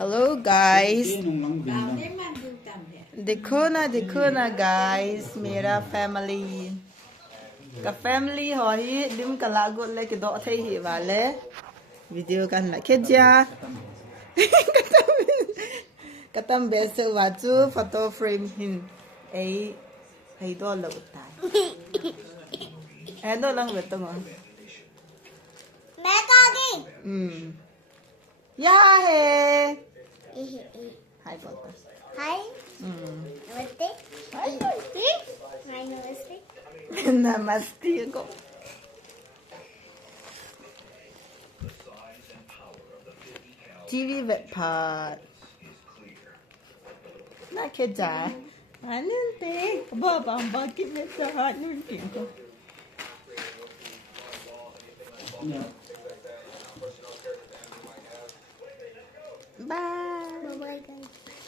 Hello guys. देखो ना guys मेरा family का family हो ही दिम कला गुल ले के दो थे ही वाले video kan nak kerja katam besa waju photo frame hin ai do lo tai ai do lang betul ah मैं कहोगी ya he hai photo हाय नमस्ते हाय नमस्ते namaste ko TV vet part na kerja nanti bapa bagi nasihat nanti ko bye bye bye guys